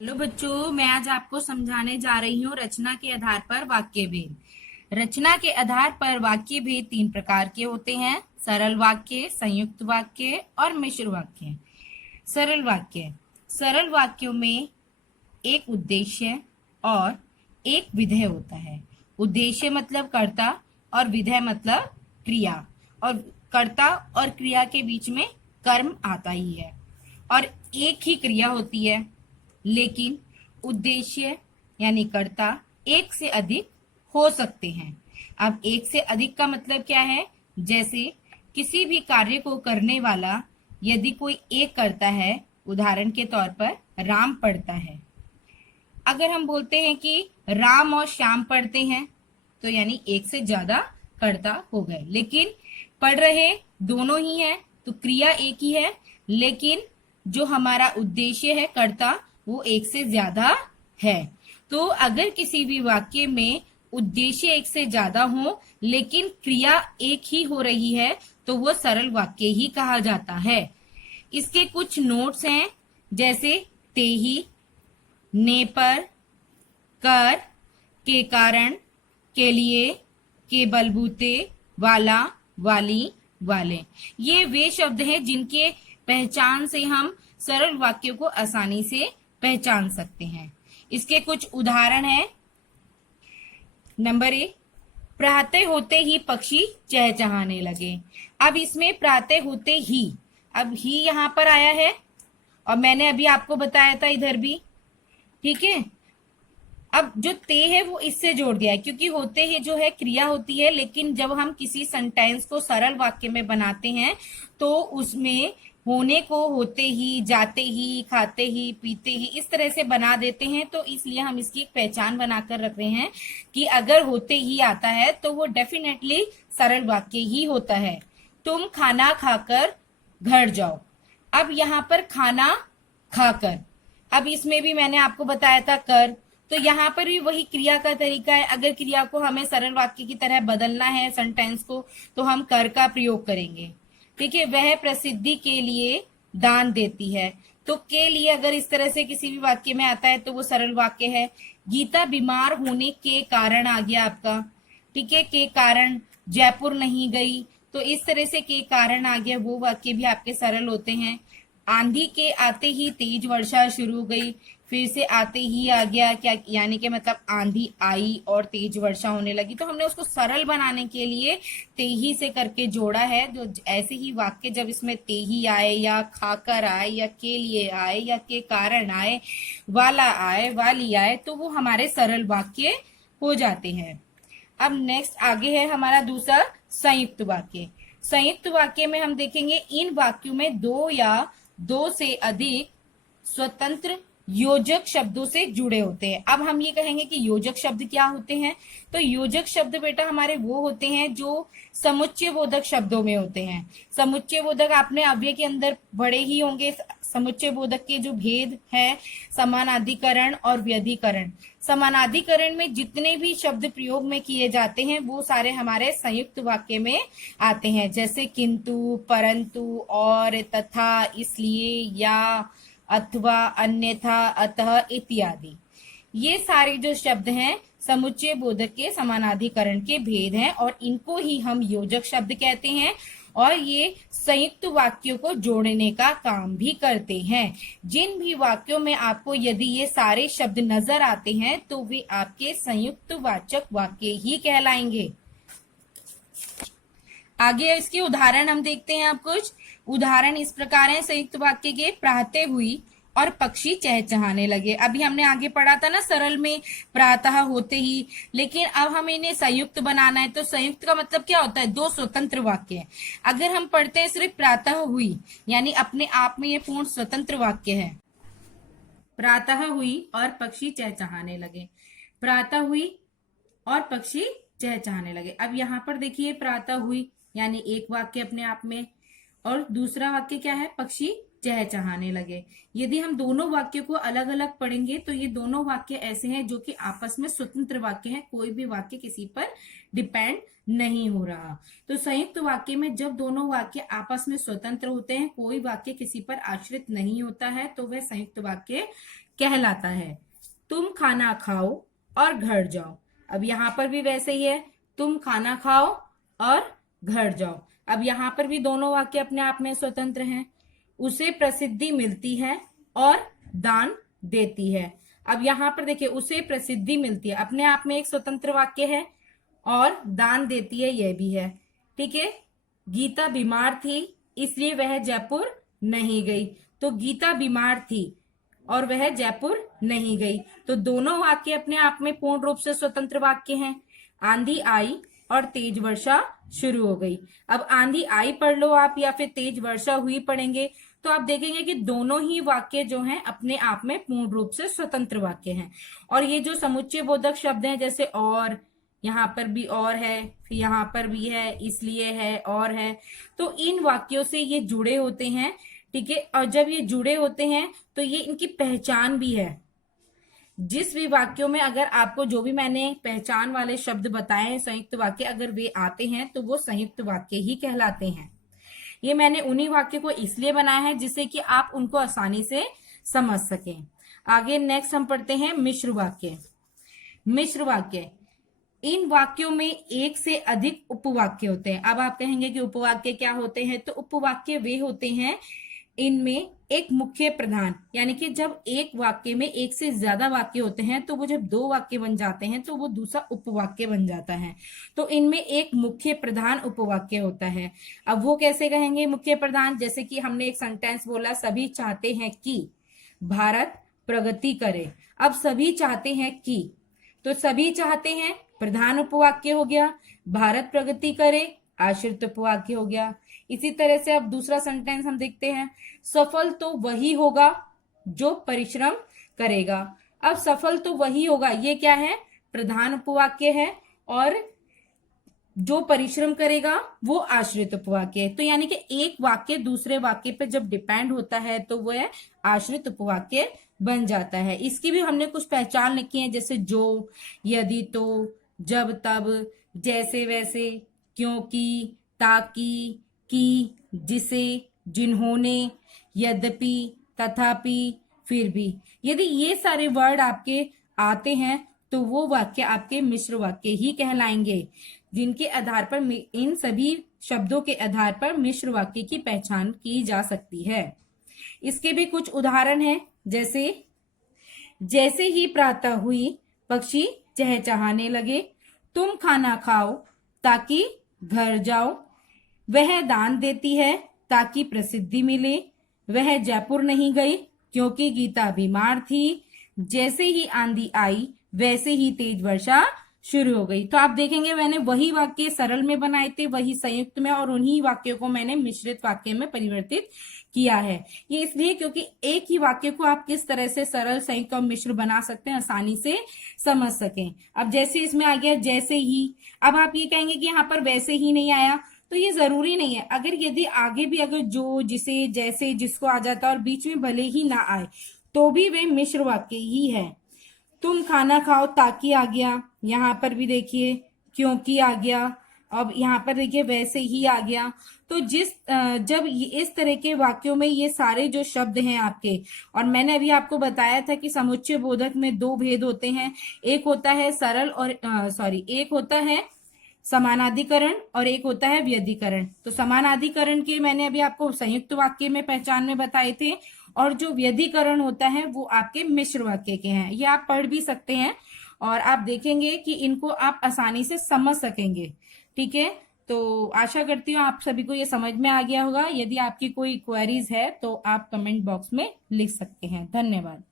Hello बच्चों, मैं आज आपको समझाने जा रही हूँ रचना के आधार पर वाक्य भेद। रचना के आधार पर वाक्य भेद तीन प्रकार के होते हैं: सरल वाक्य, संयुक्त वाक्य और मिश्र वाक्य। सरल वाक्य: सरल वाक्यों में एक उद्देश्य और एक विधेय होता है। उद्देश्य मतलब कर्ता और विधेय मतलब क्रिया, और कर्ता और क्रिया के बीच में कर्म आता ही है और एक ही क्रिया होती है। लेकिन उद्देश्य यानी कर्ता एक से अधिक हो सकते हैं। अब एक से अधिक का मतलब क्या है? जैसे किसी भी कार्य को करने वाला यदि कोई एक करता है, उदाहरण के तौर पर राम पढ़ता है। अगर हम बोलते हैं कि राम और श्याम पढ़ते हैं तो यानी एक से ज्यादा कर्ता हो गए, लेकिन पढ़ रहे दोनों ही हैं तो क्रिया एक ही है, लेकिन जो हमारा उद्देश्य है कर्ता वो एक से ज्यादा है। तो अगर किसी भी वाक्य में उद्देश्य एक से ज्यादा हो लेकिन क्रिया एक ही हो रही है तो वो सरल वाक्य ही कहा जाता है। इसके कुछ नोट्स हैं, जैसे तेही, ने पर, कर, के कारण, के लिए, के बलबूते, वाला, वाली, वाले। ये वे शब्द हैं जिनके पहचान से हम सरल वाक्यों को आसानी से पहचान सकते हैं। इसके कुछ उदाहरण हैं। नंबर 1, प्रातः होते ही पक्षी चहचहाने लगे। अब इसमें प्रातः होते ही, अब ही यहां पर आया है और मैंने अभी आपको बताया था इधर भी, ठीक है। अब जो ते है वो इससे जोड़ दिया है, क्योंकि होते ही जो है क्रिया होती है, लेकिन जब हम किसी सेंटेंस को सरल वाक्य में बनाते हैं तो उसमें होने को होते ही, जाते ही, खाते ही, पीते ही इस तरह से बना देते हैं। तो इसलिए हम इसकी एक पहचान बनाकर रख रहे हैं कि अगर होते ही आता है तो वो डेफिनेटली सरल वाक्य ही होता है। तुम खाना खाकर घर जाओ। अब यहाँ पर खाना खाकर, अब इसमें भी मैंने आपको बताया था कर, तो यहाँ पर भी वही क्रिया का तरीका है। अगर क्रिया को हमें सरल वाक्य की तरह बदलना है सेंटेंस को, तो हम कर का प्रयोग करेंगे, ठीक है। वह प्रसिद्धि के लिए दान देती है, तो के लिए अगर इस तरह से किसी भी वाक्य में आता है तो वो सरल वाक्य है। गीता बीमार होने के कारण आ गया आपका, ठीक है, के कारण जयपुर नहीं गई, तो इस तरह से के कारण आ गया, वो वाक्य भी आपके सरल होते हैं। आंधी के आते ही तेज वर्षा शुरू हो गई, फिर से आते ही आ गया, क्या यानी कि मतलब आंधी आई और तेज वर्षा होने लगी, तो हमने उसको सरल बनाने के लिए तेही से करके जोड़ा है। जो ऐसे ही वाक्य जब इसमें तेही आए या खाकर आए या के लिए आए या के कारण आए, वाला आए, वाली आए, तो वो हमारे सरल वाक्य हो जाते हैं। अब नेक्स्ट आगे है हमारा दूसरा संयुक्त वाक्य। संयुक्त वाक्य में हम देखेंगे इन वाक्यों में दो या दो से अधिक स्वतंत्र योजक शब्दों से जुड़े होते हैं। अब हम ये कहेंगे कि योजक शब्द क्या होते हैं, तो योजक शब्द बेटा हमारे वो होते हैं जो समुच्चय बोधक शब्दों में होते हैं। समुच्चय बोधक आपने अव्यय के अंदर पढ़े ही होंगे। समुच्चय बोधक के जो भेद है, समानाधिकरण और व्यधिकरण। समानाधिकरण में जितने भी शब्द प्रयोग में किए जाते हैं वो सारे हमारे संयुक्त वाक्य में आते हैं, जैसे किंतु, परंतु, और, तथा, इसलिए, या, अथवा, अन्यथा, अतः इत्यादि। ये सारे जो शब्द हैं समुच्चय बोधक के समानाधिकरण के भेद हैं और इनको ही हम योजक शब्द कहते हैं और ये संयुक्त वाक्यों को जोड़ने का काम भी करते हैं। जिन भी वाक्यों में आपको यदि ये सारे शब्द नजर आते हैं तो वे आपके संयुक्त वाचक वाक्य ही कहलाएंगे। आगे इसके उदाहरण हम देखते हैं। आप कुछ उदाहरण इस प्रकार हैं संयुक्त वाक्य के। प्रातः हुई और पक्षी चहचहाने लगे। अभी हमने आगे पढ़ा था ना सरल में प्रातः होते ही, लेकिन अब हमें इन्हें संयुक्त बनाना है। तो संयुक्त का मतलब क्या होता है? दो स्वतंत्र वाक्य। अगर हम पढ़ते हैं सिर्फ प्रातः हुई, यानी अपने आप में ये पूर्ण स्वतंत्र वाक्य है। प्रातः हुई और पक्षी चहचहाने लगे। प्रातः हुई और पक्षी चहचहाने लगे। अब यहाँ पर देखिए प्रातः हुई यानी एक वाक्य अपने आप में, और दूसरा वाक्य क्या है? पक्षी चहचहाने लगे। यदि हम दोनों वाक्य को अलग अलग पढ़ेंगे तो ये दोनों वाक्य ऐसे हैं जो कि आपस में स्वतंत्र वाक्य हैं, कोई भी वाक्य किसी पर डिपेंड नहीं हो रहा। तो संयुक्त वाक्य में जब दोनों वाक्य आपस में स्वतंत्र होते हैं, कोई वाक्य किसी पर आश्रित नहीं होता है, तो वह संयुक्त वाक्य कहलाता है। तुम खाना खाओ और घर जाओ। अब यहाँ पर भी वैसे ही है, तुम खाना खाओ और घर जाओ। अब यहाँ पर भी दोनों वाक्य अपने आप में स्वतंत्र हैं। उसे प्रसिद्धि मिलती है और दान देती है। अब यहाँ पर देखिए, उसे प्रसिद्धि मिलती है अपने आप में एक स्वतंत्र वाक्य है, और दान देती है यह भी है। ठीक है। गीता बीमार थी इसलिए वह जयपुर नहीं गई। तो गीता बीमार थी और वह जयपुर नहीं गई, तो दोनों वाक्य अपने आप में पूर्ण रूप से स्वतंत्र वाक्य हैं। आंधी आई और तेज वर्षा शुरू हो गई। अब आंधी आई पढ़ लो आप, या फिर तेज वर्षा हुई पढ़ेंगे, तो आप देखेंगे कि दोनों ही वाक्य जो हैं अपने आप में पूर्ण रूप से स्वतंत्र वाक्य हैं। और ये जो समुच्चय बोधक शब्द हैं, जैसे और, यहाँ पर भी और है, फिर यहाँ पर भी है, इसलिए है, और है, तो इन वाक्यों से ये जुड़े होते हैं। ठीक है। और जब ये जुड़े होते हैं तो ये इनकी पहचान भी है। जिस भी वाक्यों में अगर आपको जो भी मैंने पहचान वाले शब्द बताए संयुक्त वाक्य अगर वे आते हैं तो वो संयुक्त वाक्य ही कहलाते हैं। ये मैंने उन्हीं वाक्यों को इसलिए बनाया है जिससे कि आप उनको आसानी से समझ सकें। आगे नेक्स्ट हम पढ़ते हैं मिश्र वाक्य। मिश्र वाक्य, इन वाक्यों में एक से अधिक उपवाक्य होते हैं। अब आप कहेंगे कि उपवाक्य क्या होते हैं, तो उपवाक्य वे होते हैं इनमें एक मुख्य प्रधान, यानी कि जब एक वाक्य में एक से ज्यादा वाक्य होते हैं तो वो जब दो वाक्य बन जाते हैं तो वो दूसरा उपवाक्य बन जाता है। तो इनमें एक मुख्य प्रधान उपवाक्य होता है। अब वो कैसे कहेंगे मुख्य प्रधान, जैसे कि हमने एक सेंटेंस बोला, सभी चाहते हैं कि भारत प्रगति करे। अब सभी चाहते हैं कि, तो सभी चाहते हैं प्रधान उपवाक्य हो गया, भारत प्रगति करे आश्रित उपवाक्य हो गया। इसी तरह से अब दूसरा सेंटेंस हम देखते हैं, सफल तो वही होगा जो परिश्रम करेगा। अब सफल तो वही होगा, ये क्या है, प्रधान उपवाक्य है, और जो परिश्रम करेगा वो आश्रित उपवाक्य है। तो यानी कि एक वाक्य दूसरे वाक्य पे जब डिपेंड होता है तो वह आश्रित उपवाक्य बन जाता है। इसकी भी हमने कुछ पहचान लिखी है, जैसे जो, यदि तो, जब तब, जैसे वैसे, क्योंकि, ताकि, कि, जिसे, जिन्होंने, यद्यपि, तथापि, फिर भी। यदि ये सारे वर्ड आपके आते हैं तो वो वाक्य आपके मिश्र वाक्य ही कहलाएंगे, जिनके आधार पर, इन सभी शब्दों के आधार पर मिश्र वाक्य की पहचान की जा सकती है। इसके भी कुछ उदाहरण हैं, जैसे ही प्रातः हुई पक्षी चहचहाने लगे, तुम खाना खाओ ताकि घर जाओ, वह दान देती है ताकि प्रसिद्धि मिले, वह जयपुर नहीं गई क्योंकि गीता बीमार थी, जैसे ही आंधी आई वैसे ही तेज वर्षा शुरू हो गई। तो आप देखेंगे मैंने वही वाक्य सरल में बनाए थे, वही संयुक्त में, और उन्हीं वाक्यों को मैंने मिश्रित वाक्य में परिवर्तित किया है। ये इसलिए क्योंकि एक ही वाक्य को आप किस तरह से सरल, संयुक्त और मिश्र बना सकते हैं, आसानी से समझ सकें। अब जैसे इसमें आ गया जैसे ही, अब आप ये कहेंगे कि यहाँ पर वैसे ही नहीं आया, तो ये जरूरी नहीं है। अगर यदि आगे भी अगर जो, जिसे, जैसे, जिसको आ जाता है और बीच में भले ही ना आए तो भी वे मिश्र वाक्य ही है। तुम खाना खाओ ताकि आ गया, यहाँ पर भी देखिए क्योंकि आ गया, अब यहाँ पर देखिए वैसे ही आ गया। तो जब इस तरह के वाक्यों में ये सारे जो शब्द हैं आपके, और मैंने अभी आपको बताया था कि समुच्चय बोधक में दो भेद होते हैं, एक होता है सरल और एक होता है समानाधिकरण और एक होता है व्यधिकरण। तो समानाधिकरण के मैंने अभी आपको संयुक्त वाक्य में पहचान में बताए थे, और जो व्यधिकरण होता है वो आपके मिश्र वाक्य के हैं। ये आप पढ़ भी सकते हैं और आप देखेंगे कि इनको आप आसानी से समझ सकेंगे। ठीक है, तो आशा करती हूँ आप सभी को ये समझ में आ गया होगा। यदि आपकी कोई क्वेरीज है तो आप कमेंट बॉक्स में लिख सकते हैं। धन्यवाद।